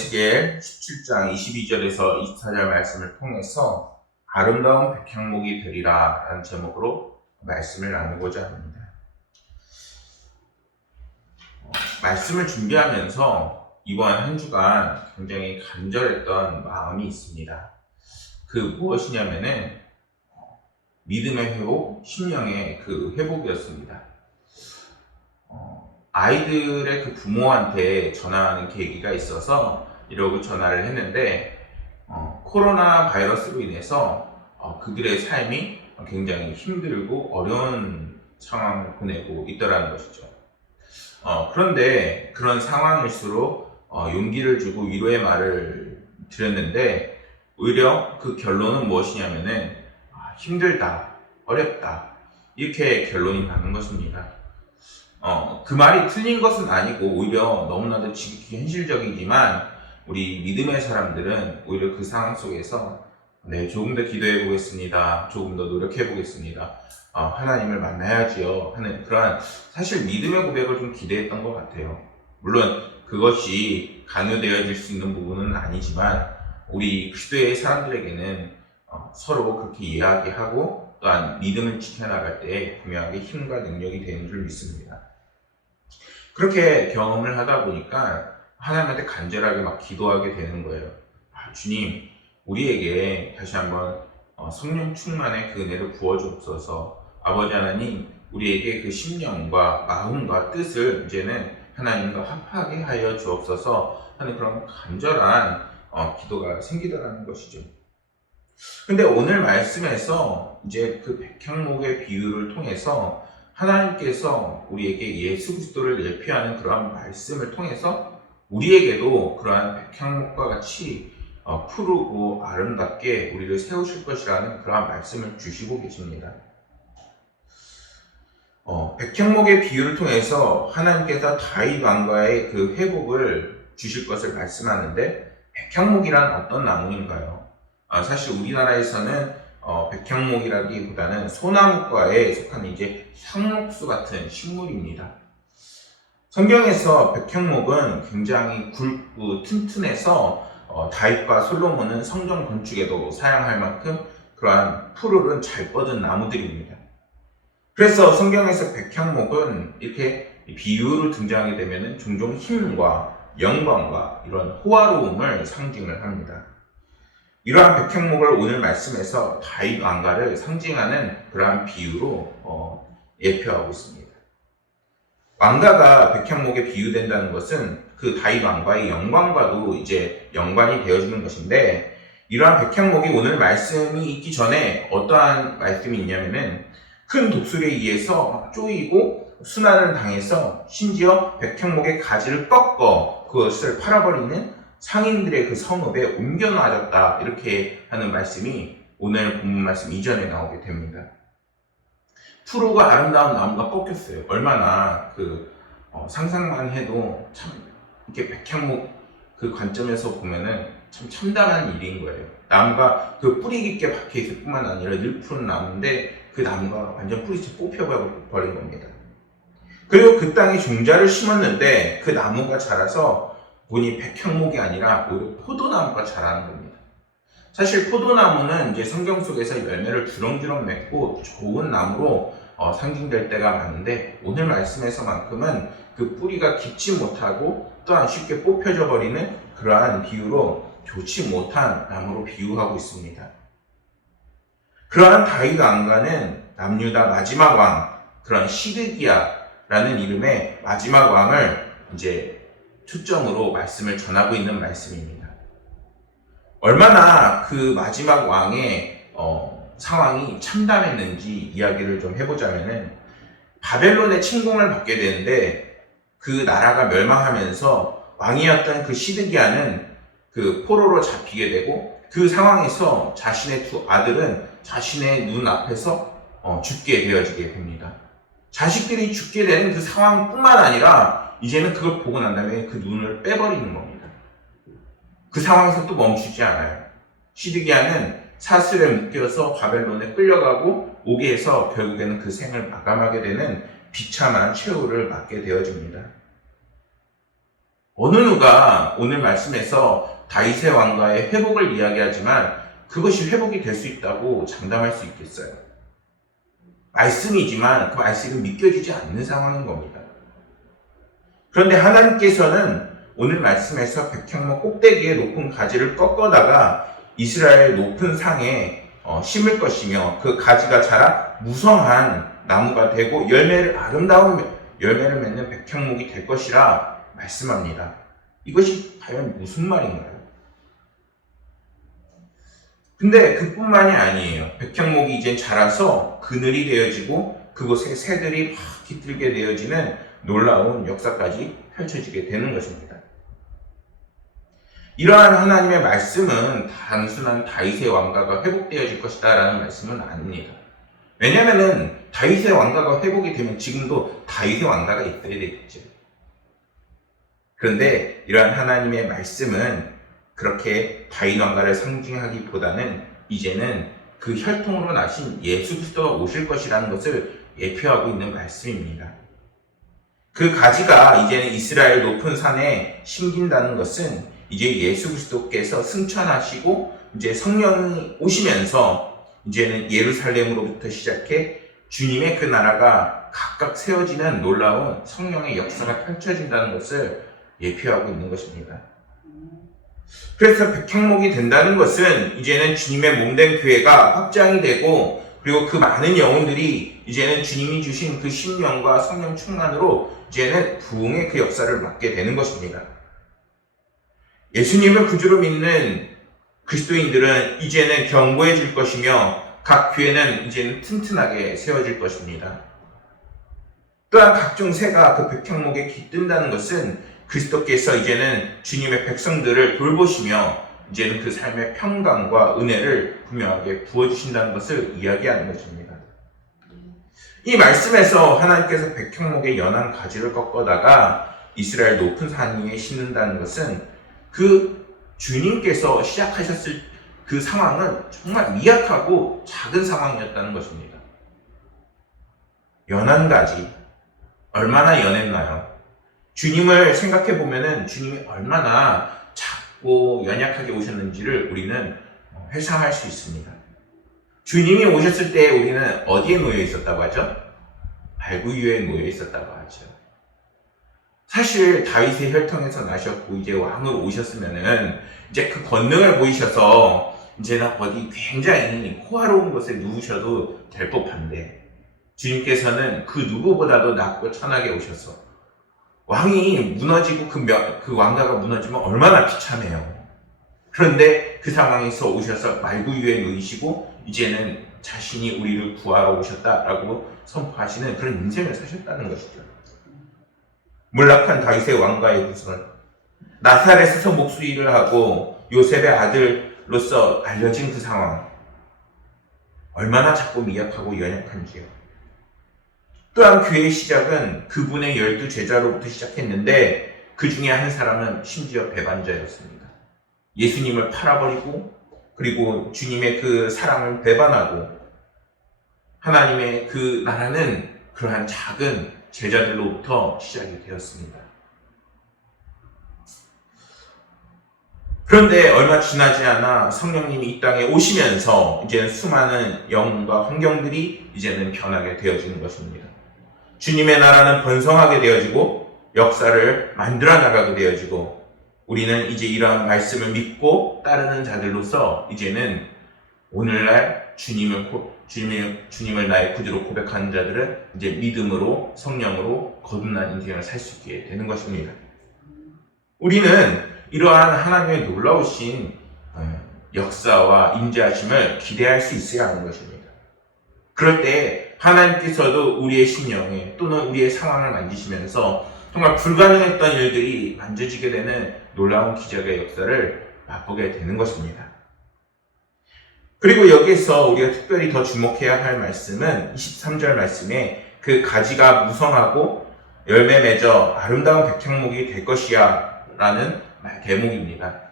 에스겔 17장 22절에서 24절 말씀을 통해서 아름다운 백향목이 되리라 라는 제목으로 말씀을 나누고자 합니다. 말씀을 준비하면서 이번 한 주간 굉장히 간절했던 마음이 있습니다. 그 무엇이냐면은 믿음의 회복, 심령의 그 회복이었습니다. 아이들의 그 부모한테 전화하는 계기가 있어서 이러고 전화를 했는데 코로나 바이러스로 인해서 그들의 삶이 굉장히 힘들고 어려운 상황을 보내고 있더라는 것이죠. 그런데 그런 상황일수록 용기를 주고 위로의 말을 드렸는데 오히려 그 결론은 무엇이냐면은 힘들다, 어렵다 이렇게 결론이 나는 것입니다. 그 말이 틀린 것은 아니고 오히려 너무나도 지극히 현실적이지만 우리 믿음의 사람들은 오히려 그 상황 속에서 조금 더 기도해 보겠습니다. 조금 더 노력해 보겠습니다. 하나님을 만나야지요 하는 그러한 사실 믿음의 고백을 좀 기대했던 것 같아요. 물론 그것이 강요되어질 수 있는 부분은 아니지만 우리 그리스도의 사람들에게는 서로 그렇게 이야기하고 또한 믿음을 지켜나갈 때 분명하게 힘과 능력이 되는 줄 믿습니다. 그렇게 경험을 하다 보니까 하나님한테 간절하게 막 기도하게 되는 거예요. 주님, 우리에게 다시 한번 성령 충만의 그 은혜를 부어주옵소서. 아버지 하나님, 우리에게 그 심령과 마음과 뜻을 이제는 하나님과 합하게 하여 주옵소서 하는 그런 간절한 기도가 생기더라는 것이죠. 근데 오늘 말씀에서 이제 그 백향목의 비유를 통해서 하나님께서 우리에게 예수 그리스도를 예표하는 그러한 말씀을 통해서 우리에게도 그러한 백향목과 같이 푸르고 아름답게 우리를 세우실 것이라는 그러한 말씀을 주시고 계십니다. 백향목의 비유를 통해서 하나님께서 다윗 왕가의 그 회복을 주실 것을 말씀하는데 백향목이란 어떤 나무인가요? 사실 우리나라에서는 백향목이라기보다는 소나무과에 속한 이제 향목수 같은 식물입니다. 성경에서 백향목은 굉장히 굵고 튼튼해서 다윗과 솔로몬은 성전 건축에도 사용할 만큼 그러한 푸르른 잘 뻗은 나무들입니다. 그래서 성경에서 백향목은 이렇게 비유로 등장하게 되면 종종 힘과 영광과 이런 호화로움을 상징을 합니다. 이러한 백향목을 오늘 말씀에서 다윗 왕가를 상징하는 그러한 비유로 예표하고 있습니다. 왕가가 백향목에 비유된다는 것은 그 다윗 왕가의 영광과도 이제 연관이 되어지는 것인데 이러한 백향목이 오늘 말씀이 있기 전에 어떠한 말씀이 있냐면은 큰 독수리에 의해서 쪼이고 순환을 당해서 심지어 백향목의 가지를 꺾어 그것을 팔아버리는 상인들의 그 성읍에 옮겨놔졌다 이렇게 하는 말씀이 오늘 본문 말씀 이전에 나오게 됩니다. 푸르고 아름다운 나무가 꺾였어요. 얼마나 상상만 해도 참 이렇게 백향목 그 관점에서 보면은 참 참담한 일인 거예요. 나무가 그 뿌리 깊게 박혀 있을 뿐만 아니라 늘 푸른 나무인데 그 나무가 완전 뿌리채 뽑혀버린 겁니다. 그리고 그 땅에 종자를 심었는데 그 나무가 자라서 보니 백향목이 아니라 오히려 포도나무가 자라는 겁니다. 사실 포도나무는 이제 성경 속에서 열매를 주렁주렁 맺고 좋은 나무로 상징될 때가 많은데 오늘 말씀에서만큼은 그 뿌리가 깊지 못하고 또한 쉽게 뽑혀져 버리는 그러한 비유로 좋지 못한 나무로 비유하고 있습니다. 그러한 다윗 왕가는 남유다 마지막 왕, 그런 시드기야라는 이름의 마지막 왕을 이제 초점으로 말씀을 전하고 있는 말씀입니다. 얼마나 그 마지막 왕의 상황이 참담했는지 이야기를 좀 해보자면은 바벨론의 침공을 받게 되는데 그 나라가 멸망하면서 왕이었던 그 시드기야는 그 포로로 잡히게 되고 그 상황에서 자신의 두 아들은 자신의 눈 앞에서 죽게 되어지게 됩니다. 자식들이 죽게 되는 그 상황뿐만 아니라 이제는 그걸 보고 난 다음에 그 눈을 빼버리는 겁니다. 그 상황에서 또 멈추지 않아요. 시드기야는 사슬에 묶여서 바벨론에 끌려가고 오게 해서 결국에는 그 생을 마감하게 되는 비참한 최후를 맞게 되어집니다. 어느 누가 오늘 말씀에서 다윗의 왕가의 회복을 이야기하지만 그것이 회복이 될 수 있다고 장담할 수 있겠어요? 말씀이지만 그 말씀이 믿겨지지 않는 상황인 겁니다. 그런데 하나님께서는 오늘 말씀에서 백향목 꼭대기에 높은 가지를 꺾어다가 이스라엘 높은 상에 심을 것이며 그 가지가 자라 무성한 나무가 되고 아름다운 열매를 맺는 백향목이 될 것이라 말씀합니다. 이것이 과연 무슨 말인가요? 근데 그뿐만이 아니에요. 백향목이 이제 자라서 그늘이 되어지고 그곳에 새들이 막 깃들게 되어지는 놀라운 역사까지 펼쳐지게 되는 것입니다. 이러한 하나님의 말씀은 단순한 다윗의 왕가가 회복되어질 것이다 라는 말씀은 아닙니다. 왜냐하면 다윗의 왕가가 회복이 되면 지금도 다윗의 왕가가 있어야 되겠죠. 그런데 이러한 하나님의 말씀은 그렇게 다윗 왕가를 상징하기보다는 이제는 그 혈통으로 나신 예수 그리스도가 오실 것이라는 것을 예표하고 있는 말씀입니다. 그 가지가 이제는 이스라엘 높은 산에 심긴다는 것은 이제 예수 그리스도께서 승천하시고 이제 성령이 오시면서 이제는 예루살렘으로부터 시작해 주님의 그 나라가 각각 세워지는 놀라운 성령의 역사가 펼쳐진다는 것을 예표하고 있는 것입니다. 그래서 백향목이 된다는 것은 이제는 주님의 몸된 교회가 확장이 되고 그리고 그 많은 영혼들이 이제는 주님이 주신 그 심령과 성령 충만으로 이제는 부흥의 그 역사를 맡게 되는 것입니다. 예수님을 구주로 믿는 그리스도인들은 이제는 견고해질 것이며 각 교회는 이제는 튼튼하게 세워질 것입니다. 또한 각종 새가 그 백향목에 깃든다는 것은 그리스도께서 이제는 주님의 백성들을 돌보시며 이제는 그 삶의 평강과 은혜를 분명하게 부어주신다는 것을 이야기하는 것입니다. 이 말씀에서 하나님께서 백향목의 연한 가지를 꺾어다가 이스라엘 높은 산 위에 심는다는 것은 그 주님께서 시작하셨을 그 상황은 정말 미약하고 작은 상황이었다는 것입니다. 연한 가지, 얼마나 연했나요? 주님을 생각해 보면은 주님이 얼마나 작고 연약하게 오셨는지를 우리는 회상할 수 있습니다. 주님이 오셨을 때 우리는 어디에 놓여 있었다고 하죠? 발구유에 놓여 있었다고 하죠. 사실 다윗의 혈통에서 나셨고 이제 왕으로 오셨으면은 이제 그 권능을 보이셔서 이제는 어디 굉장히 호화로운 곳에 누우셔도 될 법한데 주님께서는 그 누구보다도 낮고 천하게 오셔서 왕이 무너지고 그 왕가가 무너지면 얼마나 비참해요. 그런데 그 상황에서 오셔서 말구유에 놓이시고 이제는 자신이 우리를 구하러 오셨다라고 선포하시는 그런 인생을 사셨다는 것이죠. 몰락한 다윗의 왕가의 구성은 나사렛에서 목수일을 하고 요셉의 아들로서 알려진 그 상황, 얼마나 작고 미약하고 연약한지요. 또한 교회의 시작은 그분의 12제자로부터 시작했는데 그 중에 한 사람은 심지어 배반자였습니다. 예수님을 팔아버리고 그리고 주님의 그 사랑을 배반하고 하나님의 그 나라는 그러한 작은 제자들로부터 시작이 되었습니다. 그런데 얼마 지나지 않아 성령님이 이 땅에 오시면서 이제는 수많은 영혼과 환경들이 이제는 변하게 되어지는 것입니다. 주님의 나라는 번성하게 되어지고 역사를 만들어 나가게 되어지고 우리는 이제 이러한 말씀을 믿고 따르는 자들로서 이제는 오늘날 주님을 나의 구주로 고백하는 자들은 이제 믿음으로 성령으로 거듭난 인생을 살 수 있게 되는 것입니다. 우리는 이러한 하나님의 놀라우신 역사와 임재하심을 기대할 수 있어야 하는 것입니다. 그럴 때 하나님께서도 우리의 심령에 또는 우리의 상황을 만지시면서 정말 불가능했던 일들이 만져지게 되는 놀라운 기적의 역사를 맛보게 되는 것입니다. 그리고 여기에서 우리가 특별히 더 주목해야 할 말씀은 23절 말씀에 그 가지가 무성하고 열매 맺어 아름다운 백향목이 될 것이야 라는 대목입니다.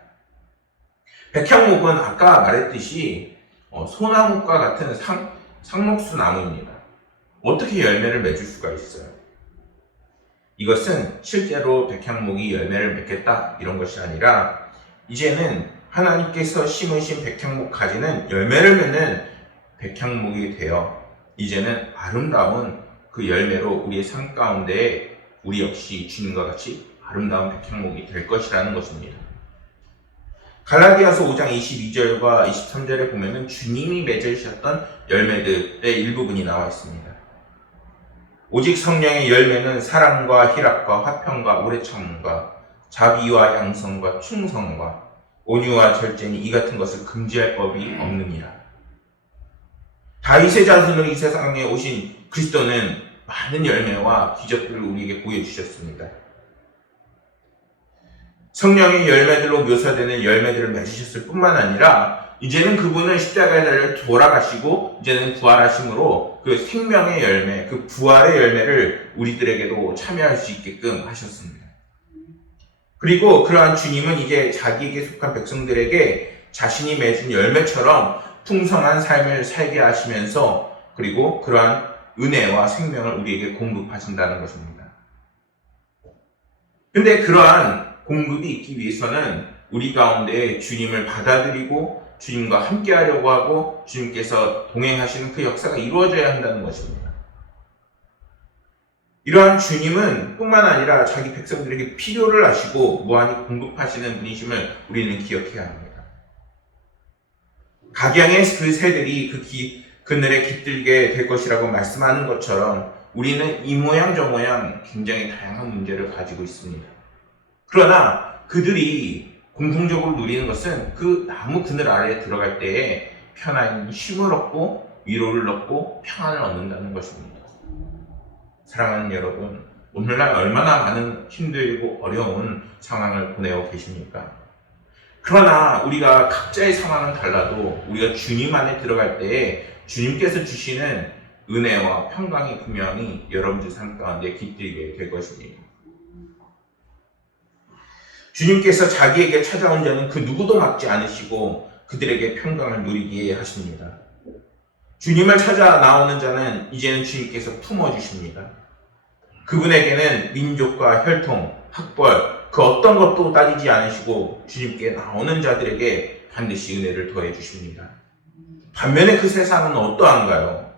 백향목은 아까 말했듯이 소나무과 같은 상록수 나무입니다. 어떻게 열매를 맺을 수가 있어요? 이것은 실제로 백향목이 열매를 맺겠다 이런 것이 아니라 이제는 하나님께서 심으신 백향목 가지는 열매를 맺는 백향목이 되어 이제는 아름다운 그 열매로 우리의 삶 가운데 우리 역시 주님과 같이 아름다운 백향목이 될 것이라는 것입니다. 갈라디아서 5장 22절과 23절에 보면은 주님이 맺으셨던 열매들의 일부분이 나와 있습니다. 오직 성령의 열매는 사랑과 희락과 화평과 오래 참음과 자비와 양성과 충성과 온유와 절제니 이 같은 것을 금지할 법이 없느니라. 다윗의 자손으로 이 세상에 오신 그리스도는 많은 열매와 기적들을 우리에게 보여주셨습니다. 성령의 열매들로 묘사되는 열매들을 맺으셨을 뿐만 아니라 이제는 그분은 십자가에 달려 돌아가시고 이제는 부활하심으로 그 생명의 열매, 그 부활의 열매를 우리들에게도 참여할 수 있게끔 하셨습니다. 그리고 그러한 주님은 이제 자기에게 속한 백성들에게 자신이 맺은 열매처럼 풍성한 삶을 살게 하시면서 그리고 그러한 은혜와 생명을 우리에게 공급하신다는 것입니다. 근데 그러한 공급이 있기 위해서는 우리 가운데 주님을 받아들이고 주님과 함께 하려고 하고 주님께서 동행하시는 그 역사가 이루어져야 한다는 것입니다. 이러한 주님은 뿐만 아니라 자기 백성들에게 필요를 하시고 무한히 공급하시는 분이심을 우리는 기억해야 합니다. 각양의 그 새들이 그늘에 깃들게 될 것이라고 말씀하는 것처럼 우리는 이 모양 저 모양 굉장히 다양한 문제를 가지고 있습니다. 그러나 그들이 공통적으로 누리는 것은 그 나무 그늘 아래에 들어갈 때에 편안히 쉼을 얻고 위로를 얻고 평안을 얻는다는 것입니다. 사랑하는 여러분, 오늘날 얼마나 많은 힘들고 어려운 상황을 보내고 계십니까? 그러나 우리가 각자의 상황은 달라도 우리가 주님 안에 들어갈 때에 주님께서 주시는 은혜와 평강이 분명히 여러분들 삶 가운데 깃들게 될 것입니다. 주님께서 자기에게 찾아온 자는 그 누구도 막지 않으시고 그들에게 평강을 누리게 하십니다. 주님을 찾아 나오는 자는 이제는 주님께서 품어주십니다. 그분에게는 민족과 혈통, 학벌, 그 어떤 것도 따지지 않으시고 주님께 나오는 자들에게 반드시 은혜를 더해 주십니다. 반면에 그 세상은 어떠한가요?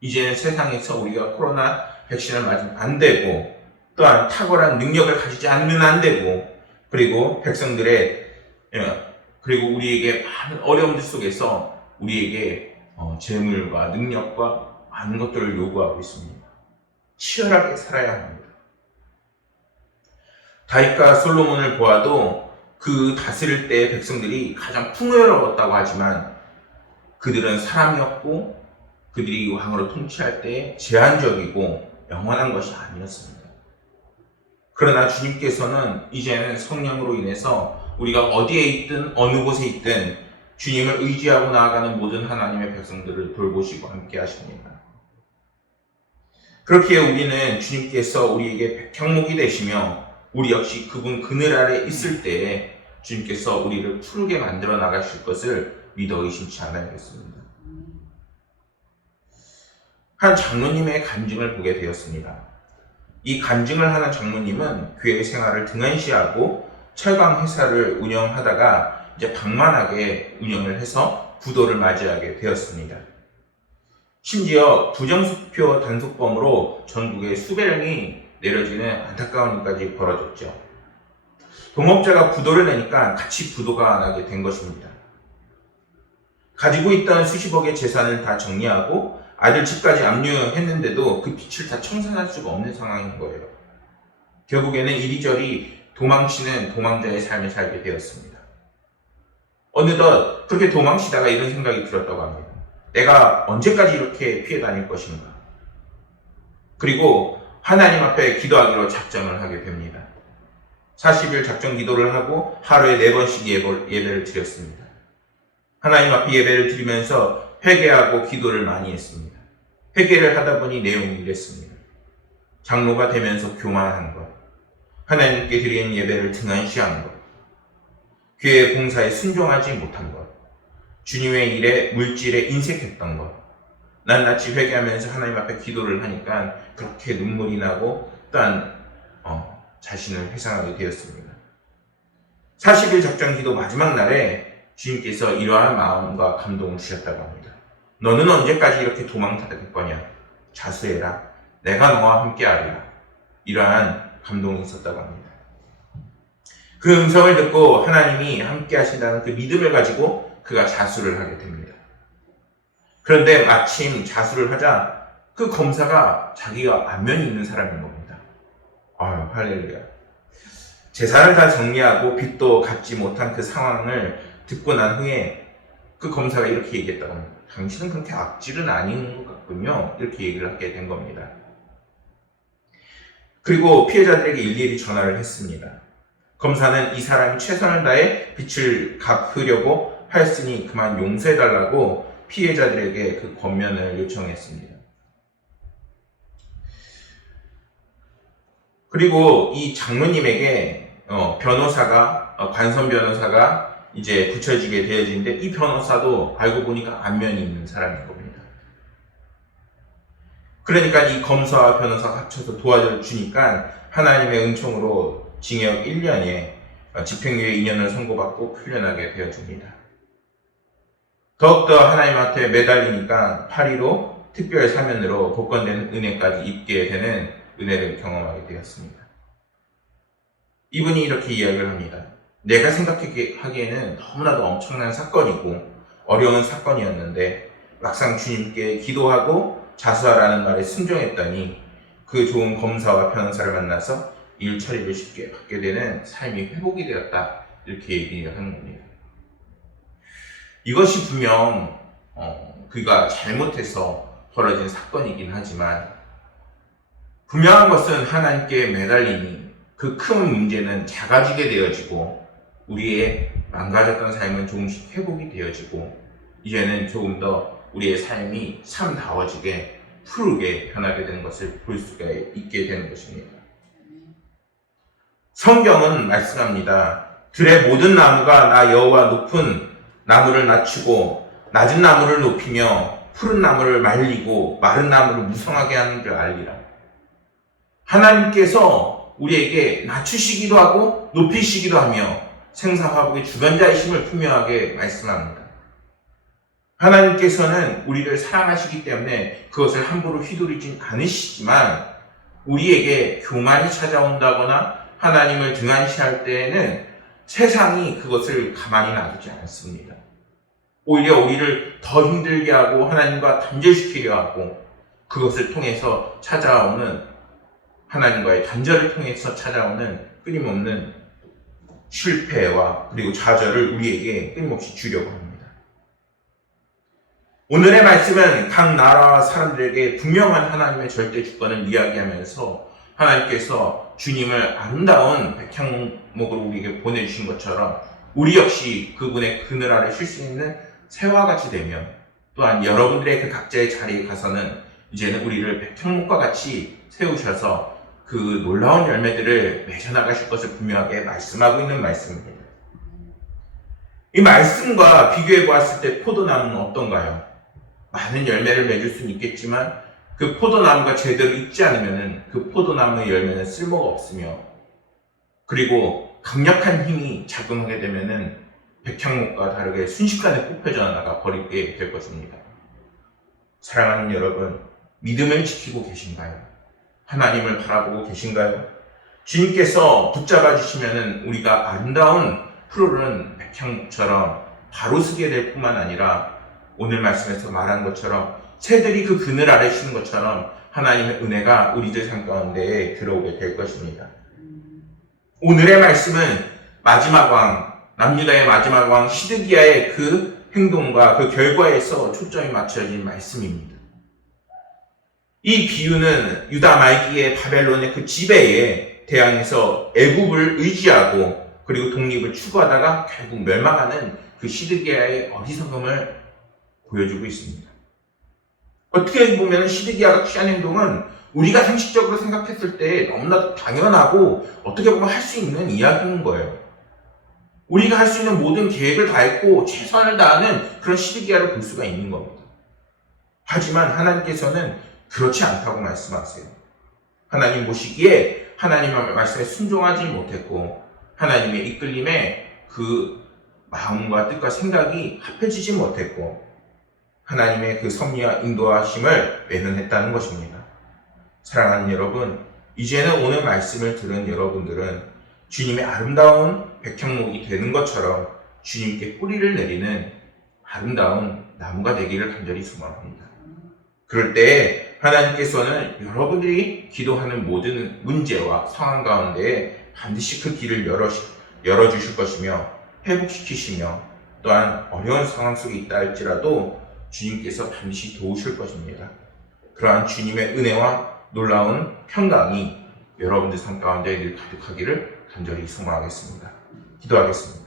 이제는 세상에서 우리가 코로나 백신을 맞으면 안 되고 또한 탁월한 능력을 가지지 않으면 안 되고 그리고 백성들의 그리고 우리에게 많은 어려움들 속에서 우리에게 재물과 능력과 많은 것들을 요구하고 있습니다. 치열하게 살아야 합니다. 다윗과 솔로몬을 보아도 그 다스릴 때 백성들이 가장 풍요로웠다고 하지만 그들은 사람이었고 그들이 왕으로 통치할 때 제한적이고 영원한 것이 아니었습니다. 그러나 주님께서는 이제는 성령으로 인해서 우리가 어디에 있든 어느 곳에 있든 주님을 의지하고 나아가는 모든 하나님의 백성들을 돌보시고 함께 하십니다. 그렇기에 우리는 주님께서 우리에게 백향목이 되시며 우리 역시 그분 그늘 아래 있을 때에 주님께서 우리를 푸르게 만들어 나가실 것을 믿어 의심치 않아야겠습니다. 한 장로님의 간증을 보게 되었습니다. 이 간증을 하는 장로님은 교회 생활을 등한시하고 철강 회사를 운영하다가 이제 방만하게 운영을 해서 부도를 맞이하게 되었습니다. 심지어 부정수표 단속범으로 전국에 수백 명이 내려지는 안타까운 일까지 벌어졌죠. 동업자가 부도를 내니까 같이 부도가 나게 된 것입니다. 가지고 있던 수십억의 재산을 다 정리하고 아들 집까지 압류했는데도 그 빚을 다 청산할 수가 없는 상황인 거예요. 결국에는 이리저리 도망치는 도망자의 삶을 살게 되었습니다. 어느덧 그렇게 도망치다가 이런 생각이 들었다고 합니다. 내가 언제까지 이렇게 피해 다닐 것인가? 그리고 하나님 앞에 기도하기로 작정을 하게 됩니다. 40일 작정 기도를 하고 하루에 4번씩 예배를 드렸습니다. 하나님 앞에 예배를 드리면서 회개하고 기도를 많이 했습니다. 회개를 하다 보니 내용이 이랬습니다. 장로가 되면서 교만한 것, 하나님께 드리는 예배를 등한시한 것, 교회 봉사에 순종하지 못한 것, 주님의 일에 물질에 인색했던 것, 낱낱이 회개하면서 하나님 앞에 기도를 하니까 그렇게 눈물이 나고 또한 자신을 회상하게 되었습니다. 40일 작전 기도 마지막 날에 주님께서 이러한 마음과 감동을 주셨다고 합니다. 너는 언제까지 이렇게 도망다닐 거냐? 자수해라. 내가 너와 함께하리라. 이러한 감동이 있었다고 합니다. 그 음성을 듣고 하나님이 함께 하신다는 그 믿음을 가지고 그가 자수를 하게 됩니다. 그런데 마침 자수를 하자 그 검사가 자기가 안면이 있는 사람인 겁니다. 아유, 할렐루야. 재산을 다 정리하고 빚도 갚지 못한 그 상황을 듣고 난 후에 그 검사가 이렇게 얘기했다고 합니다. 당신은 그렇게 악질은 아닌 것 같군요. 이렇게 얘기를 하게 된 겁니다. 그리고 피해자들에게 일일이 전화를 했습니다. 검사는 이 사람이 최선을 다해 빚을 갚으려고 하였으니 그만 용서해달라고 피해자들에게 그 권면을 요청했습니다. 그리고 이 장로님에게 관선 변호사가 이제 붙여지게 되어지는데 이 변호사도 알고 보니까 안면이 있는 사람인 겁니다. 그러니까 이 검사와 변호사가 합쳐서 도와주니까 하나님의 은총으로 징역 1년에 집행유예 2년을 선고받고 풀려나게 되어집니다. 더욱더 하나님한테 매달리니까 파리로 특별 사면으로 복권된 은혜까지 입게 되는 은혜를 경험하게 되었습니다. 이분이 이렇게 이야기를 합니다. 내가 생각하기에는 너무나도 엄청난 사건이고 어려운 사건이었는데 막상 주님께 기도하고 자수하라는 말에 순종했더니 그 좋은 검사와 변호사를 만나서 일 처리를 쉽게 받게 되는 삶이 회복이 되었다. 이렇게 얘기를 하는 겁니다. 이것이 분명 그가 잘못해서 벌어진 사건이긴 하지만 분명한 것은 하나님께 매달리니 그 큰 문제는 작아지게 되어지고 우리의 망가졌던 삶은 조금씩 회복이 되어지고 이제는 조금 더 우리의 삶이 참다워지게 푸르게 변하게 되는 것을 볼 수가 있게 되는 것입니다. 성경은 말씀합니다. 들의 모든 나무가 나 여호와 높은 나무를 낮추고 낮은 나무를 높이며 푸른 나무를 말리고 마른 나무를 무성하게 하는 줄 알리라. 하나님께서 우리에게 낮추시기도 하고 높이시기도 하며 생사화복의 주관자이심을 분명하게 말씀합니다. 하나님께서는 우리를 사랑하시기 때문에 그것을 함부로 휘두르진 않으시지만 우리에게 교만이 찾아온다거나 하나님을 등한시할 때에는 세상이 그것을 가만히 놔두지 않습니다. 오히려 우리를 더 힘들게 하고 하나님과 단절시키려 하고 그것을 통해서 찾아오는 하나님과의 단절을 통해서 찾아오는 끊임없는 실패와 그리고 좌절을 우리에게 끊임없이 주려고 합니다. 오늘의 말씀은 각 나라와 사람들에게 분명한 하나님의 절대 주권을 이야기하면서 하나님께서 주님을 아름다운 백향목으로 우리에게 보내주신 것처럼 우리 역시 그분의 그늘 아래 쉴 수 있는 새와 같이 되며 또한 여러분들의 그 각자의 자리에 가서는 이제는 우리를 백향목과 같이 세우셔서 그 놀라운 열매들을 맺어나가실 것을 분명하게 말씀하고 있는 말씀입니다. 이 말씀과 비교해 보았을 때 포도나무는 어떤가요? 많은 열매를 맺을 수는 있겠지만 그 포도나무가 제대로 익지 않으면 그 포도나무의 열매는 쓸모가 없으며 그리고 강력한 힘이 작용하게 되면 백향목과 다르게 순식간에 뽑혀져 나가 버리게 될 것입니다. 사랑하는 여러분, 믿음을 지키고 계신가요? 하나님을 바라보고 계신가요? 주님께서 붙잡아 주시면 우리가 아름다운 푸르른 백향목처럼 바로 서게 될 뿐만 아니라 오늘 말씀에서 말한 것처럼 새들이 그 그늘 아래 쉬는 것처럼 하나님의 은혜가 우리들 삶 가운데에 들어오게 될 것입니다. 오늘의 말씀은 마지막 왕, 남유다의 마지막 왕 시드기야의 그 행동과 그 결과에서 초점이 맞춰진 말씀입니다. 이 비유는 유다 말기의 바벨론의 그 지배에 대항해서 애굽을 의지하고 그리고 독립을 추구하다가 결국 멸망하는 그 시드기야의 어리석음을 보여주고 있습니다. 어떻게 보면 시드기야가 취한 행동은 우리가 상식적으로 생각했을 때 너무나도 당연하고 어떻게 보면 할 수 있는 이야기인 거예요. 우리가 할 수 있는 모든 계획을 다했고 최선을 다하는 그런 시드기야를 볼 수가 있는 겁니다. 하지만 하나님께서는 그렇지 않다고 말씀하세요. 하나님 보시기에 하나님의 말씀에 순종하지 못했고 하나님의 이끌림에 그 마음과 뜻과 생각이 합해지지 못했고 하나님의 그 섭리와 인도하심을 외면했다는 것입니다. 사랑하는 여러분, 이제는 오늘 말씀을 들은 여러분들은 주님의 아름다운 백향목이 되는 것처럼 주님께 뿌리를 내리는 아름다운 나무가 되기를 간절히 소망합니다. 그럴 때 하나님께서는 여러분들이 기도하는 모든 문제와 상황 가운데 반드시 그 길을 열어주실 것이며 회복시키시며 또한 어려운 상황 속에 있다 할지라도 주님께서 반드시 도우실 것입니다. 그러한 주님의 은혜와 놀라운 평강이 여러분들 삶 가운데 늘 가득하기를 간절히 소망하겠습니다. 기도하겠습니다.